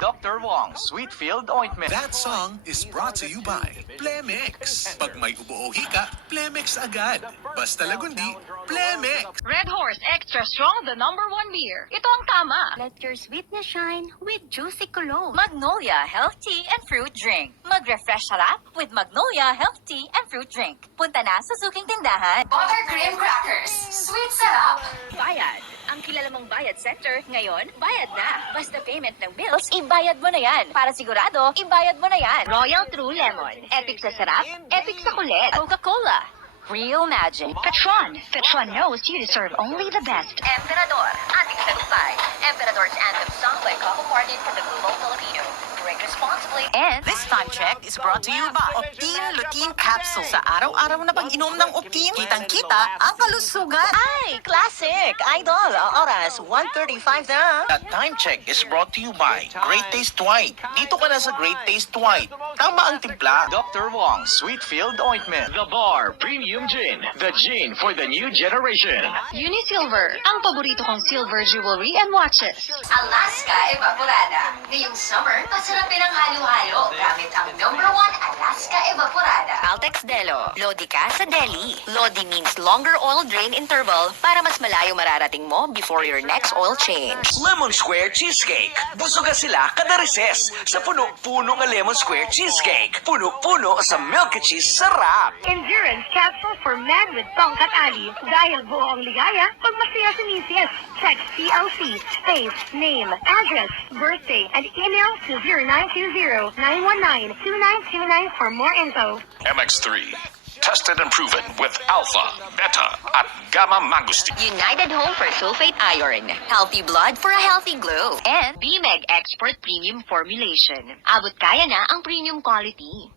Dr. Wong Sweetfield Ointment. That song is brought to you by Plemex. Pag may ubo o hika, Plemex agad. Basta lagundi, Plemex. Red Horse Extra Strong, the #1 beer. Ito ang tama. Let your sweetness shine with Juicy Cologne. Magnolia Health Tea and Fruit Drink. Mag-refresh sarap with Magnolia Health Tea and Fruit Drink. Punta na sa suking tindahan. Buttercream crackers. Sweet sarap. Bayad. Ang kilala mong bayad sector, ngayon, bayad na. Basta payment ng bills, ibayad mo na yan. Para sigurado, ibayad mo na yan. Royal True Lemon. Epic sa sarap, epic sa kulit. Coca-Cola. Real magic. Petron. Petron knows you deserve only the best. Emperador. Ating tagumpay. Emperador's anthem sung by Coco Martin for the Global Filipino. Drink responsibly. And This time check is brought to you by Optine Lutein Capsule. Sa araw-araw na pag-inom ng Optine, kitang-kita ang kalusugan. Ay, classic. Idol. Oras, 1:35 na. That time check is brought to you by Great Taste White. Dito ka na sa Great Taste White. Tama ang timpla. Dr. Wong Sweetfield Ointment. The Bar Premium Gin. The gin for the new generation. Unisilver. Ang paborito kong silver jewelry and watches. Alaska Evaporada. Ngayong summer, pasarapin ang halo-halo gamit ang #1 Alaska Evaporada. Altex Delo. Lodi ka sa deli. Lodi means longer oil drain interval para mas malayo mararating mo before your next oil change. Lemon Square Cheesecake. Busoga sila kada recess sa puno-puno nga Lemon Square Cheesecake. Puno-puno sa milk cheese sarap. Endurance capsule for men with tongkat ali. Dahil buo ang ligaya, pag masaya si Mrs. Text TLC, space, name, address, birthday, and email to 0920-919-2929 for more info. MX3. Tested and proven with alpha, beta, at gamma mangosteen. United Home for Sulfate Iron. Healthy blood for a healthy glow. And BMEG Expert Premium Formulation. Abot kaya na ang premium quality.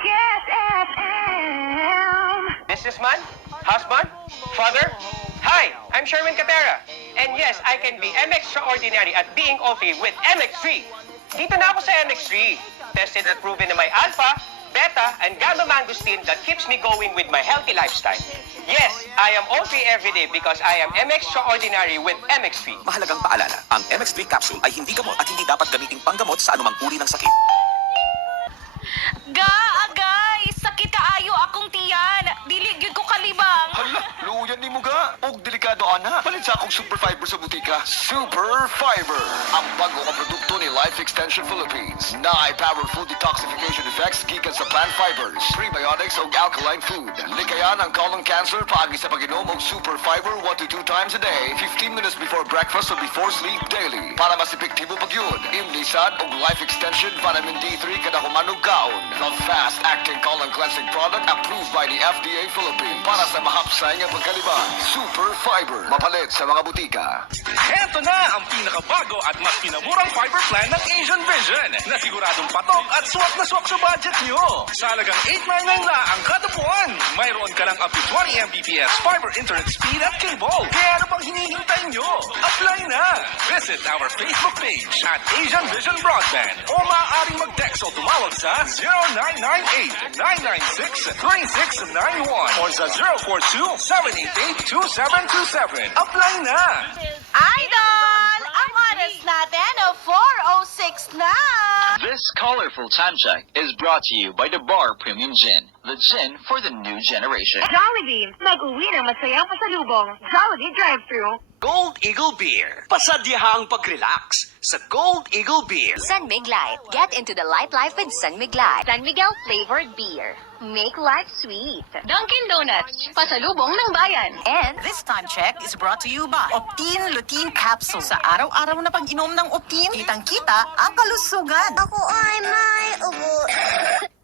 Yes, FM. Businessman? Husband? Father? Hi, I'm Sherwin Catera. And yes, I can be extraordinary at being OT with MX3. Dito na ako sa MX3. Tested and proven na may alpha, beta, and gamma mangosteen that keeps me going with my healthy lifestyle. Yes, I am OT every day because I am extraordinary with MX3. Mahalagang paalala, ang MX3 capsule ay hindi gamot at hindi dapat gamiting panggamot sa anumang uri ng sakit. Agay! Sakit kaayo akong tiyan. Dili gyud ko kalibang. Hala, luyan ni mo ga. Og delikado ana. Palit sa akong Super Fiber sa butika. Super Fiber. Ang bago nga produkto ni Life Extension Philippines. Na ay powerful detoxification effects gikan sa plant fibers, prebiotics ug alkaline food. Likayan ang colon cancer paagi sa pag-inom og Super Fiber 1 to 2 times a day, 15 minutes before breakfast or before sleep daily. Para mas epektibo pagyud, imlisan og Life Extension Vitamin D3 kada human og kaon. The fast-acting colon cleansing product approved by the FDA Philippines. Para sa mahapsay nga pagkalibang, Super Fiber. Mapalit sa mga butika. Heto na ang pinakabago at mas pinamurang fiber plan ng Asian Vision na siguradong patok at swak na swak sa budget nyo. Sa halagang 899 na ang kada buwan, mayroon ka ng up to 20 Mbps fiber internet speed at cable. Kaya ano pang hinihintay nyo? Apply na! Visit our Facebook page at Asian Vision Broadband o maaaring mag-text o tumawag sa 0998-996-3691 or sa 042-788-2727. Apply na! Idol! Ang oras natin, 4:06 na! This colorful time check is brought to you by the Bar Premium Gin. The gin for the new generation. Jollibee. Mag-uwi ng masayang pasalubong. Jollibee drive-thru. Gold Eagle Beer. Pasadyahang pag-relax sa Gold Eagle Beer. San Mig Light. Get into the light life with San Mig Light. San Miguel flavored beer. Make life sweet. Dunkin' Donuts. Pasalubong ng bayan. And This time check is brought to you by Optine Lutein Capsule. Sa araw-araw na pag-inom ng Optine, kitang-kita ang kalusugan. Ako ay may ubo.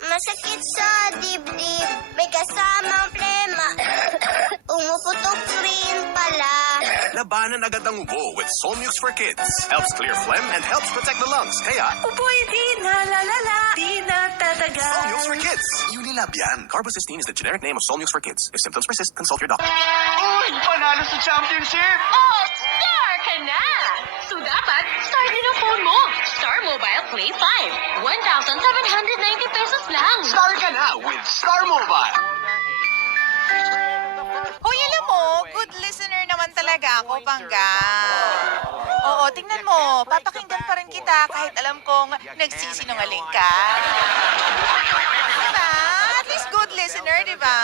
Masakit sa dibdib. May kasamang plema. Umuputok rin pala. Labanan agad ang ubo with Solmux for Kids. Helps clear phlegm and helps protect the lungs. Kaya, Uboy, di na lalala, di na tatagal. Solmux for Kids. Unilab yan. Carbocysteine is the generic name of Solmux for Kids. If symptoms persist, consult your doctor. Uy, panalo sa championship! Oh, star ka na! So dapat, star din ang phone mo. Star Mobile Play 5. 1,790 pesos lang. Star ka na with Star Mobile. Hoy, alam mo, good listener naman talaga ako, Pangga. Oo, tingnan mo. Papakinggan pa rin kita kahit alam kong nagsisinungaling ka. Diba? At least good listener, diba?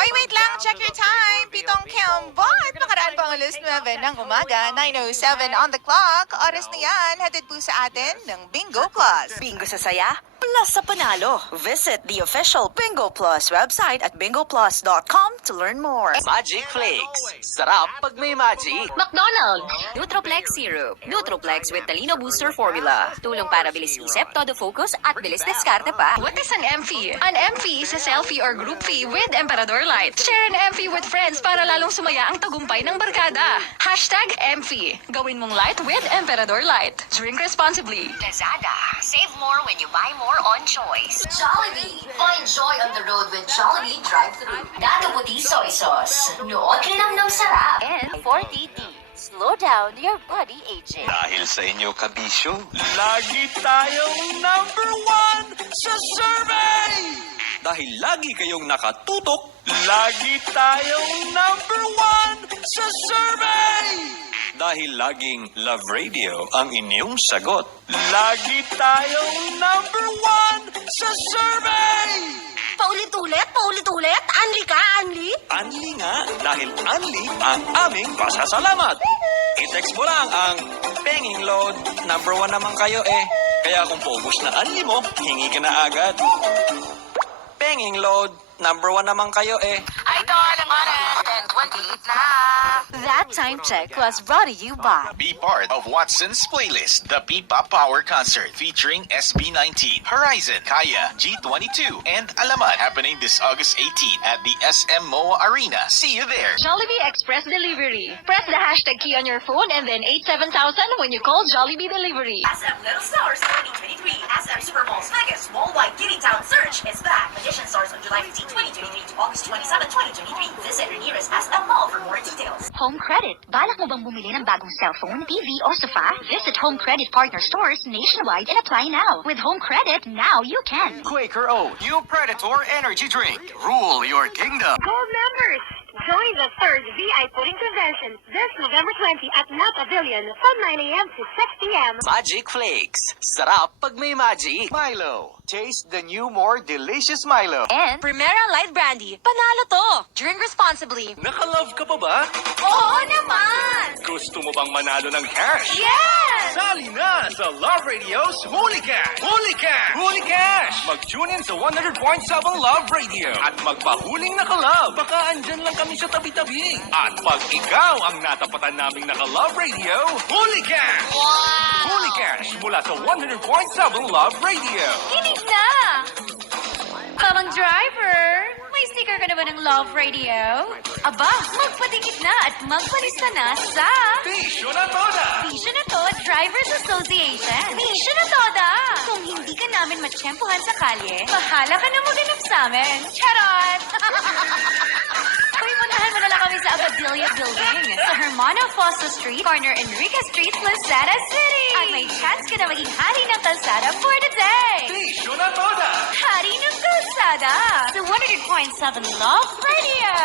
Oy, wait lang. Check your time. Pitong Kembot. Makaraan po ang alas 9 ng umaga. 9:07 on the clock. Oras na yan. Hatid po sa atin ng Bingo Plus. Bingo sa saya, plus sa panalo. Visit the official Bingo Plus website at bingoplus.com to learn more. Magic Flakes. Sarap pag may magic. McDonald's. Nutroplex Syrup. Nutroplex with Talino Booster Formula. Tulong para bilis isip, todo focus, at bilis diskarte pa. What is an MFI? An MFI is a selfie or group fee with Emperador Light. Share an MFI with friends para lalong sumaya ang tagumpay ng barkada. Hashtag MFI. Gawin mong light with Emperador Light. Drink responsibly. Lazada. Save more when you buy more on choice. Jollibee. Find joy on the road with Jollibee Drive-Thru. Dado puti soy sauce. Nood rin ng sarap. And 4TT. Slow down your body aging. Dahil sa inyo kabisyo, lagi tayong #1 sa survey! Dahil lagi kayong nakatutok, lagi tayong #1 sa survey! Dahil laging Love Radio ang inyong sagot, lagi tayong #1 sa survey! Paulit-ulit. Anli ka, Anli? Anli nga, dahil Anli ang aming pasasalamat. I-text mo lang ang penging load. #1 naman kayo eh. Kaya kung paubos na Anli mo, hingi ka na agad. Penging load. #1 naman kayo eh. Idol, ang oras. 10:28 na. That time check was brought to you by Be part of Watson's playlist, the P-Pop Power Concert featuring SB19, Horizon, Kaya, G22, and Alamat, happening this August 18 at the SM MOA Arena. See you there. Jollibee Express Delivery. Press the hashtag key on your phone and then 87000 when you call Jollibee Delivery. SM Little Stars 2023 SM Supermalls Mega Small White Giving Town Search is back. Edition starts on July 15, 2023 to August 27, 2023. Visit your nearest SM Mall for more details. Home Credit. Balak mo bang bumili ng bagong cellphone, TV, o sofa? Visit Home Credit partner stores nationwide and apply now. With Home Credit, now you can. Quaker Oat, new Predator energy drink. Rule your kingdom. Gold members, join the third VI Pudding Convention this November 20 at Nat Pavilion from 9 a.m. to 6 p.m. Magic Flakes. Sarap pag may magic. Milo, taste the new more delicious Milo. And Primera Light Brandy. Panalo to. Drink responsibly. Nakalove ka pa ba? Oo naman! Gusto mo bang manalo ng cash? Yes! Sali na sa Love Radio's Huli Cash! Huli Cash! Huli Cash! Mag-tune in sa 100.7 Love Radio at magpahuling naka-love. Baka andyan lang kami sa tabi-tabi. At pag ikaw ang natapatan naming naka-Love Radio, Huli Cash! Wow! Huli Cash mula sa 100.7 Love Radio. Kinig na! Mamang driver, may sticker ka na ba ng Love Radio? Aba, magpadikit na at magpalista na sa Bisyo na Toda! Bisyo na to Drivers Association. Bisyo na toda! Kung hindi ka namin matsyempohan sa kalye, bahala ka na maganap sa amin. Charot! Uy, punahan mo na lang kami sa Abadilla Building sa Hermano Fossa Street, corner Enrique Street, Lazada City. At may chance ka na maging hari ng kalsada for the day. Bisyo na Toda! Hari ng kalsada sa 100.7 Love Radio.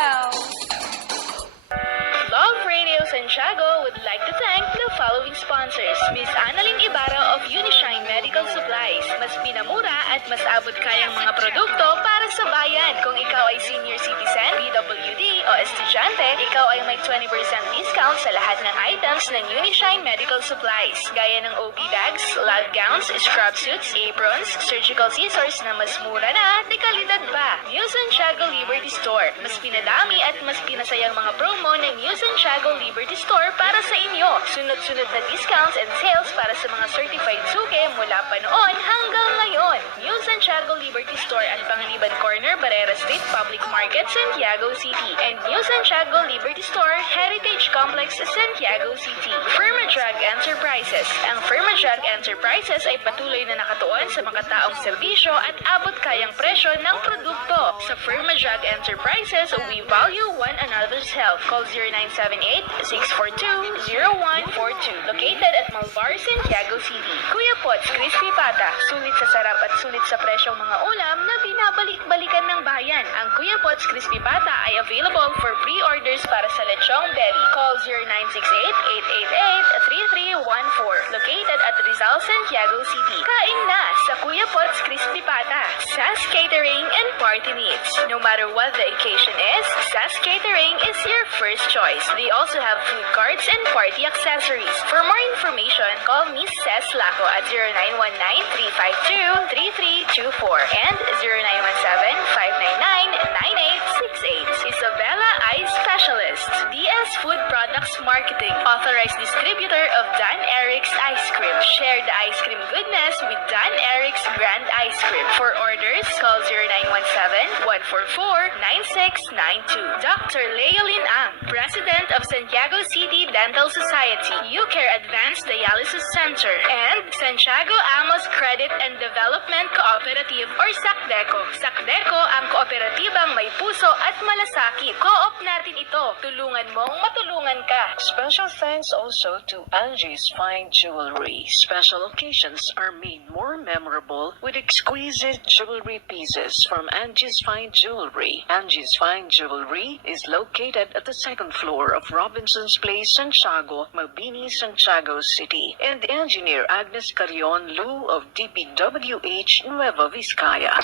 Love Radio Santiago would like to thank the following sponsors. Miss Annalyn Ibarra of Unishine Medical Supplies. Mas pinamura at mas abot kayang mga produkto para sa bayan. Kung ikaw ay senior citizen, PWD o estudyante, ikaw ay may 20% discount sa lahat ng items ng Unishine Medical Supplies. Gaya ng OB bags, lab gowns, scrub suits, aprons, surgical scissors na mas mura na, dekalidad pa. New Santiago Liberty Store. Mas pinadami at mas pinasayang mga promo ng New Santiago Liberty Store para sa inyo. Sunod-sunod na discounts and sales para sa mga certified suke mula pa noon hanggang ngayon. New Santiago Liberty Store at Panganiban Corner, Barrera Street Public Market, Santiago City. And New Santiago Liberty Store, Heritage Complex, Santiago City. Firmadrag Enterprises. Ang Firmadrag Enterprises ay patuloy na nakatuon sa makataong serbisyo at abot kayang presyo ng produkto. Sa Firmadrag Masipag Enterprises, we value one another's health. Call 0978-642-0142. Located at Malvar, Santiago City. Kuya Pot's Crispy Pata. Sulit sa sarap at sulit sa presyong mga ulam na binabalik-balikan ng bayan. Ang Kuya Pot's Crispy Pata ay available for pre-orders para sa lechong belly. Call 0968-888-3314. Located at Rizal, Santiago City. Kain na sa Kuya Pot's Crispy Pata. SAS Catering and Party Meats. No matter what the occasion is, SAS Catering is your first choice. They also have food carts and party accessories. For more information, call Miss Ces Laco at 0919-352-3324 and 0917-599-9868. Isabella Eye Specialist. DS Food Products Marketing. Authorized distributor of Dan Eric's Ice Cream. Share the ice cream goodness with Dan Eric's Grand Ice Cream. For orders, call 0917-144-9692. Dr. Leolyn Ang, President of Santiago City Dental Society, UCare Advanced Dialysis Center, and Santiago Amos Credit and Development Cooperative or SACDECO. SACDECO ang kooperatibang may puso at malasakit. Co-op natin ito. Tulungan mong matulungan ka. Special thanks also to Angie's Fine Jewelry. Special occasions are made more memorable with exquisite jewelry pieces from Angie's Fine Jewelry. Angie's Fine Jewelry is located at the second floor of Robinson's Place, Santiago, Mabini, Santiago City, and Engineer Agnes Carrion Lu of DPWH Nueva Vizcaya.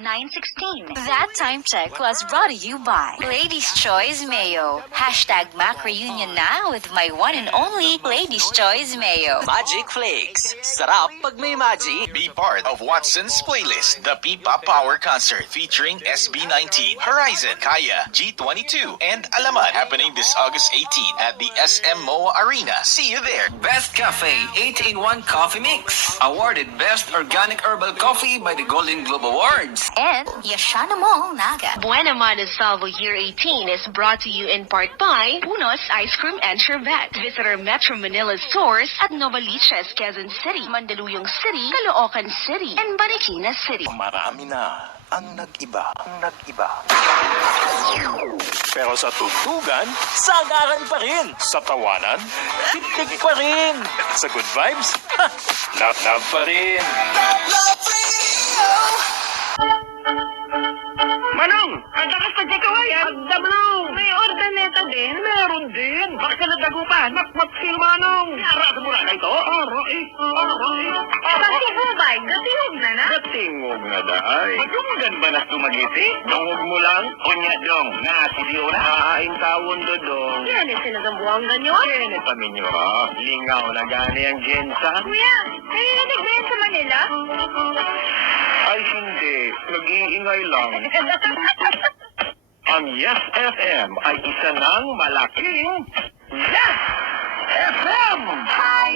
9:16. That time check was brought to you by Ladies' Choice Mayo. Hashtag Mac Reunion na with my one and only Ladies' Choice Mayo. Magic Flakes. Sarap pag may magic. Be part of Watson's playlist, the P-Pop Power Concert featuring SB19, Horizon, Kaya, G22, and Alamat, happening this August 18 at the SM MOA Arena. See you there. Best Cafe 8-in-1 Coffee Mix. Awarded Best Organic Herbal Coffee by the Golden Globe Awards. And Yashana Mall Naga. Buena Mano Salvo Year 18 is brought to you in part by Punos Ice Cream and Sherbet. Visit our Metro Manila stores at Novaliches, Quezon City, Mandaluyong City, Caloocan City, and Marikina City. Marami na ang nag-iba. Pero sa tugtugan, sagaran pa rin. Sa tawanan, titik pa rin. Sa good vibes, love pa rin. Manong! Ang takas na kaway! Ang Manong! May order nito din? Meron din! Bakit ka nadagupan? Makmaksil, Manong! Ara mo na ito? Aray! Pagkubay, gatingog na na. Gatingog na dahay. Magumugan ba na sumagiti? Dungog mo lang? Kunya dong, nasidiyo na. Hahain tawon do dong. Yan yung sinagambuang ganyan. Kene pa minyo ha? Lingaw na gani ang gensa? Kuya, narinig ba yan sa Manila? Ay hindi, nag-iingay lang. Ang Yes FM ay isa ng malaking Yes FM! Hi,